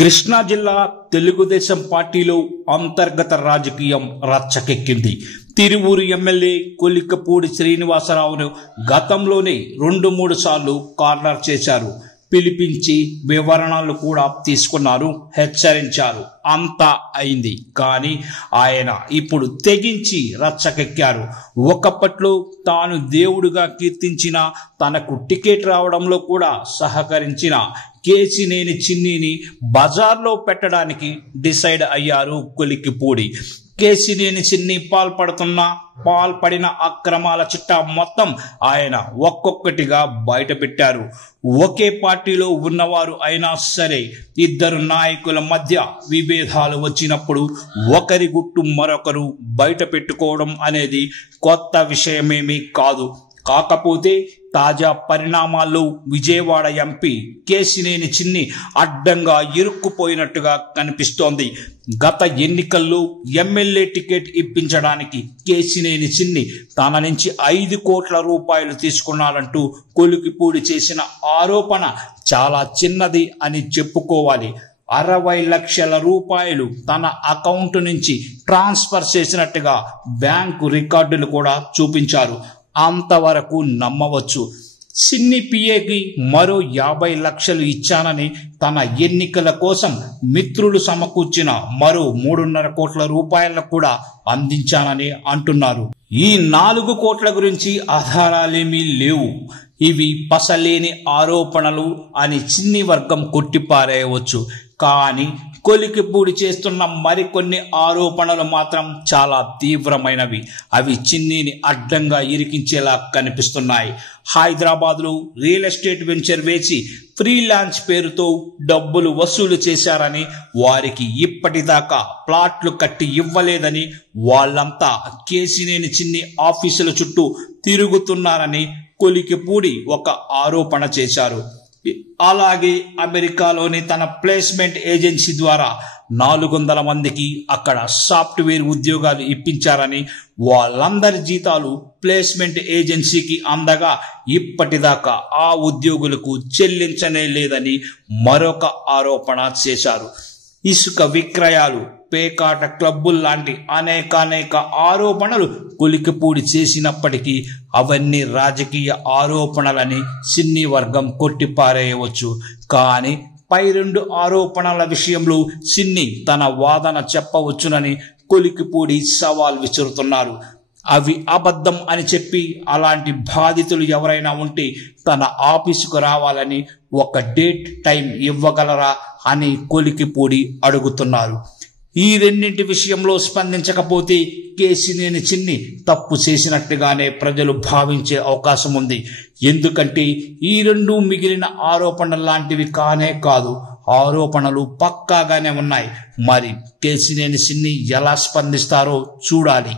కృష్ణా జిల్లా తెలుగుదేశం పార్టీలో అంతర్గత రాజకీయం రచ్చకెక్కింది. తిరువూరు ఎమ్మెల్యే కొలికపూడి శ్రీనివాసరావును గతంలోనే 2-3 సార్లు కార్నర్ చేశారు. పిలిపించి వివరణలు కూడా తీసుకున్నారు, హెచ్చరించారు. అంతా అయింది. కానీ ఆయన ఇప్పుడు తెగించి రచ్చకెక్కారు. ఒకప్పట్లో తాను దేవుడిగా కీర్తించిన, తనకు టికెట్ రావడంలో కూడా సహకరించిన కేశినేని చిన్నిని బజార్లో పెట్టడానికి డిసైడ్ అయ్యారు కొలికిపూడి. కేశినేని చిన్ని పాల్పడిన అక్రమాల చిట్టా మొత్తం ఆయన ఒక్కొక్కటిగా బయట పెట్టారు. ఒకే పార్టీలో ఉన్నవారు అయినా సరే ఇద్దరు నాయకుల మధ్య విభేదాలు వచ్చినప్పుడు ఒకరి గుట్టు మరొకరు బయట పెట్టుకోవడం అనేది కొత్త విషయమేమీ కాదు. కాకపోతే తాజా పరిణామాల్లో విజయవాడ ఎంపీ కేశినేని చిన్ని అడ్డంగా ఇరుక్కుపోయినట్టుగా కనిపిస్తోంది. గత ఎన్నికల్లో ఎమ్మెల్యే టికెట్ ఇప్పించడానికి కేశినేని చిన్ని తన నుంచి 5 కోట్ల రూపాయలు తీసుకున్నారంటూ కొలికిపూడి చేసిన ఆరోపణ చాలా చిన్నది అని చెప్పుకోవాలి. 60 లక్షల రూపాయలు తన అకౌంట్ నుంచి ట్రాన్స్ఫర్ చేసినట్టుగా బ్యాంకు రికార్డులు కూడా చూపించారు. అంతవరకు నమ్మవచ్చు. సిన్ని పిఏకి మరో 50 లక్షలు ఇచ్చానని, తన ఎన్నికల కోసం మిత్రులు సమకూర్చిన మరో 3.5 కోట్ల రూపాయలను కూడా అందించానని అంటున్నారు. ఈ 4 కోట్ల గురించి ఆధారాలేమీ లేవు, ఇవి పసలేని ఆరోపణలు అని చిన్ని వర్గం కొట్టిపారేయవచ్చు. కానీ కొలికిపూడి చేస్తున్న మరికొన్ని ఆరోపణలు మాత్రం చాలా తీవ్రమైనవి. అవి చిన్నిని అడ్డంగా ఇరికించేలా కనిపిస్తున్నాయి. హైదరాబాద్లో రియల్ ఎస్టేట్ వెంచర్ వేసి ఫ్రీలాన్స్ పేరుతో డబ్బులు వసూలు చేశారని, వారికి ఇప్పటిదాకా ప్లాట్లు కట్టి ఇవ్వలేదని, వాళ్ళంతా కేశినేని చిన్ని ఆఫీసుల చుట్టూ తిరుగుతున్నారని కొలికిపూడి ఒక ఆరోపణ చేశారు. అలాగే అమెరికాలోని తన ప్లేస్మెంట్ ఏజెన్సీ ద్వారా 400 మందికి అక్కడ సాఫ్ట్వేర్ ఉద్యోగాలు ఇప్పించారని, వాళ్ళందరి జీతాలు ప్లేస్మెంట్ ఏజెన్సీకి అందగా ఇప్పటిదాకా ఆ ఉద్యోగులకు చెల్లించనే లేదని మరొక ఆరోపణ చేశారు. ఇసుక విక్రయాలు, పేకాట క్లబ్బులు లాంటి అనేక ఆరోపణలు కొలికిపూడి చేసినప్పటికీ అవన్నీ రాజకీయ ఆరోపణలని సిన్ని వర్గం కొట్టిపారేయవచ్చు. కానీ పై 2 ఆరోపణల విషయంలో సిన్ని తన వాదన చెప్పవచ్చునని కొలికిపూడి సవాల్ విసురుతున్నారు. అవి అబద్ధం అని చెప్పి అలాంటి బాధితులు ఎవరైనా ఉంటే తన ఆఫీసుకు రావాలని ఒక డేట్ టైం ఇవ్వగలరా అని కొలికిపూడి అడుగుతున్నారు. ఈ రెండింటి విషయంలో స్పందించకపోతే కేశినేని చిన్ని తప్పు చేసినట్టుగానే ప్రజలు భావించే అవకాశం ఉంది. ఎందుకంటే ఈ 2 మిగిలిన ఆరోపణలు లాంటివి కానే కాదు, ఆరోపణలు పక్కాగానే ఉన్నాయి. మరి కేశినేని చిన్ని ఎలా స్పందిస్తారో చూడాలి.